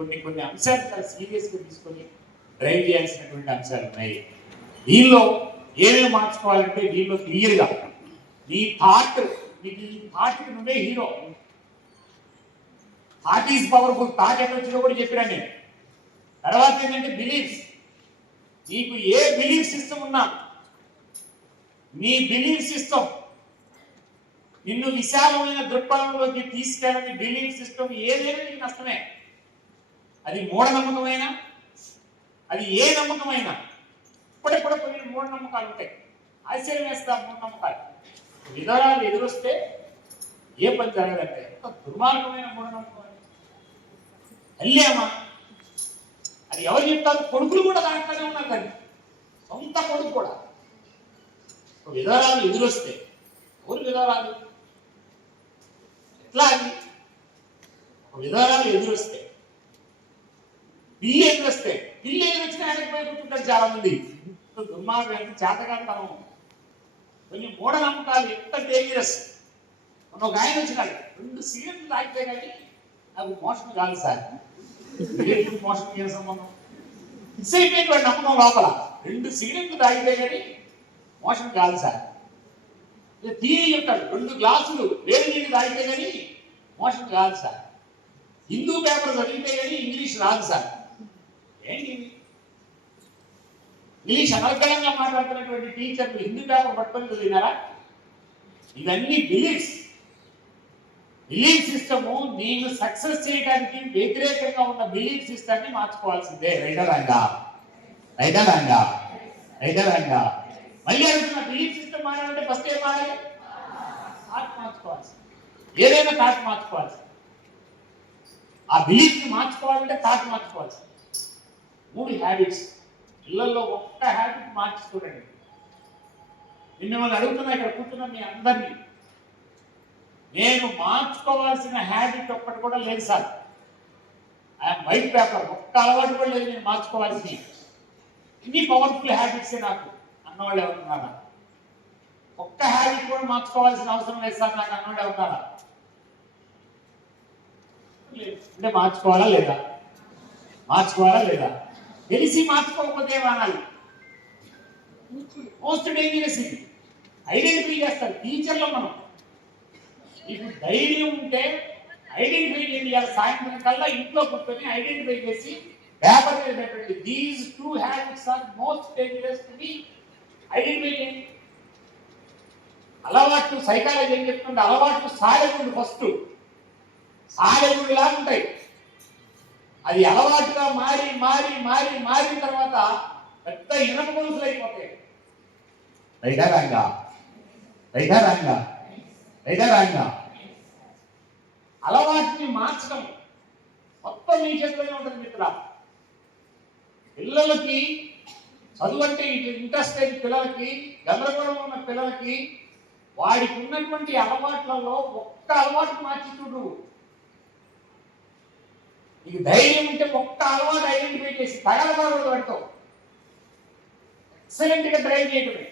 కొన్ని కొన్ని అంశాలు చాలా సీరియస్గా తీసుకొని డ్రైవ్ చేయాల్సినటువంటి అంశాలు ఉన్నాయి. దీనిలో ఏమేమి మార్చుకోవాలంటే దీనిలో క్లియర్గా నీ థాట్ నీకు ఈ థాట్కి నువ్వే hero. Thought is powerful. Thought ఎక్కడ వచ్చిందో కూడా చెప్పినా నేను. తర్వాత ఏంటంటే బిలీఫ్స్. నీకు ఏ బిలీఫ్ సిస్టమ్ ఉన్నా నీ బిలీఫ్ సిస్టమ్ నిన్ను విశాలమైన దృక్పథంలోకి తీసుకెళ్ళని బిలీఫ్ సిస్టమ్ ఏదైనా నీకు నష్టమే. అది మూఢనమ్మకమైనా? అది ఏ నమ్మకమైనా? ఇప్పుడెప్పుడు కొన్ని మూఢనమ్మకాలు ఉంటాయి. ఆశ్చర్యం వేస్తా మూఢనమ్మకాలు. విధానాలు ఎదురొస్తే ఏ పని జరగదంటే ఒక దుర్మార్గమైన మూఢనమ్మకం అల్లేమా? అది ఎవరు చెప్తారు? కొడుకులు కూడా దాంట్లోనే ఉన్నారు కానీ సొంత కొడుకు కూడా. ఒక విధానాలు ఎదురొస్తే ఎవరు విధానాలు? ఎట్లా అది? ఒక విధానాలు ఎదురొస్తే పిల్లి ఎదురొస్తే పిల్లి వచ్చిన ఆయనకి పోయి చాలా మంది ఇంత దుర్మార్గం ఎంత చేతకాంతనం మూఢనమ్మకాలు ఎంత డేంజరస్ మొన్న ఒక ఆయన వచ్చినాడు. రెండు సీరియల్ తాగితే కానీ నాకు మోషన్ కాదు సార్. సిగరెట్ మోషన్ ఏం సంబంధం? ఫిక్స్ అయిపోయినటువంటి నమ్మకం లోపల. రెండు సిగరెట్లు తాగితే కానీ మోషన్ కాదు సార్. ఇక తీరి చెప్తాడు రెండు గ్లాసులు వేడి నీళ్ళు తాగితే కానీ మోషన్ కాదు సార్. హిందూ పేపర్ చదివితే కానీ ఇంగ్లీష్ రాదు సార్. ఏంటి? ఇది? ఇంగ్లీష్ మాట్లాడుతున్నటువంటి టీచర్లు హిందూ పేపర్ పట్టుకొని చదివినారా? ఇవన్నీ బిలీఫ్స్ బిలీఫ్ సిస్టము నేను సక్సెస్ చేయడానికి వ్యతిరేకంగా ఉన్న బిలీఫ్ సిస్టమ్ని మార్చుకోవాల్సిందే. రైటా రాంగా రైటా మళ్ళీ అడుగుతున్న బిలీఫ్ సిస్టమ్ మారాలంటే ఫస్ట్ ఏం మారాలి? థాట్ మార్చుకోవాల్సి ఏదైనా థాట్ మార్చుకోవాల్సి ఆ బిలీఫ్ని మార్చుకోవాలంటే థాట్ మార్చుకోవాల్సి మూడు హ్యాబిట్స్ పిల్లల్లో ఒక్క హ్యాబిట్ మార్చుకోలేండి నేను మిమ్మల్ని అడుగుతున్నా ఇక్కడ కూర్చున్న మీ అందరినీ. నేను మార్చుకోవాల్సిన హ్యాబిట్ ఒక్కటి కూడా లేదు సార్. ఐఎమ్ వైట్ పేపర్ ఒక్క అలవాటు కూడా లేదు నేను మార్చుకోవాల్సిన ఇన్ని పవర్ఫుల్ హ్యాబిట్సే నాకు. అన్నవాళ్ళు ఎవరున్నారా? ఒక్క హ్యాబిట్ కూడా మార్చుకోవాల్సిన అవసరం లేదు సార్ నాకు అన్నవాళ్ళు ఎవరున్నారా? లేదు. అంటే మార్చుకోవాలా లేదా? మార్చుకోవాలా లేదా? తెలిసి మార్చుకోకపోతే ఏమనాలి మోస్ట్ డేంజరస్ ఇది ఐడెంటిఫై చేస్తారు టీచర్లో మనం. మీకు ధైర్యం ఉంటే ఐడెంటిఫై చేయాలి సాయంత్రం కల్లా ఇంట్లో కూర్చొని ఐడెంటిఫై చేసి పేపర్ మీద పెట్టండి. These two habits are most dangerous to be identify చేయండి. అలవాట్లు సైకాలజీ ఏం చెప్తుంటే అలవాట్లు సాయకుడు ఫస్ట్ సాయకుడు లాగా ఉంటాయి అది అలవాటుగా మారి మారి మారి మారిన తర్వాత పెద్ద ఇనప గొలుసులు అయిపోతాయి. రైటా రాంగా? రైటా రాంగా? రైటా రాంగా? అలవాటుని మార్చడం మొత్తం మీ చేతిలోనే ఉంటుంది మిత్ర. పిల్లలకి చదువు అంటే ఇంట్రెస్ట్ అయిన పిల్లలకి గందరగోళం ఉన్న పిల్లలకి వాడికి ఉన్నటువంటి అలవాట్లలో ఒక్క అలవాటు మార్చి చూడు. నీకు ధైర్యం ఉంటే ఒక్క అలవాటు ఐడెంటిఫై చేసి తగలబాడు వాడితో ఎక్సలెంట్గా డ్రైవ్ చేయటమే.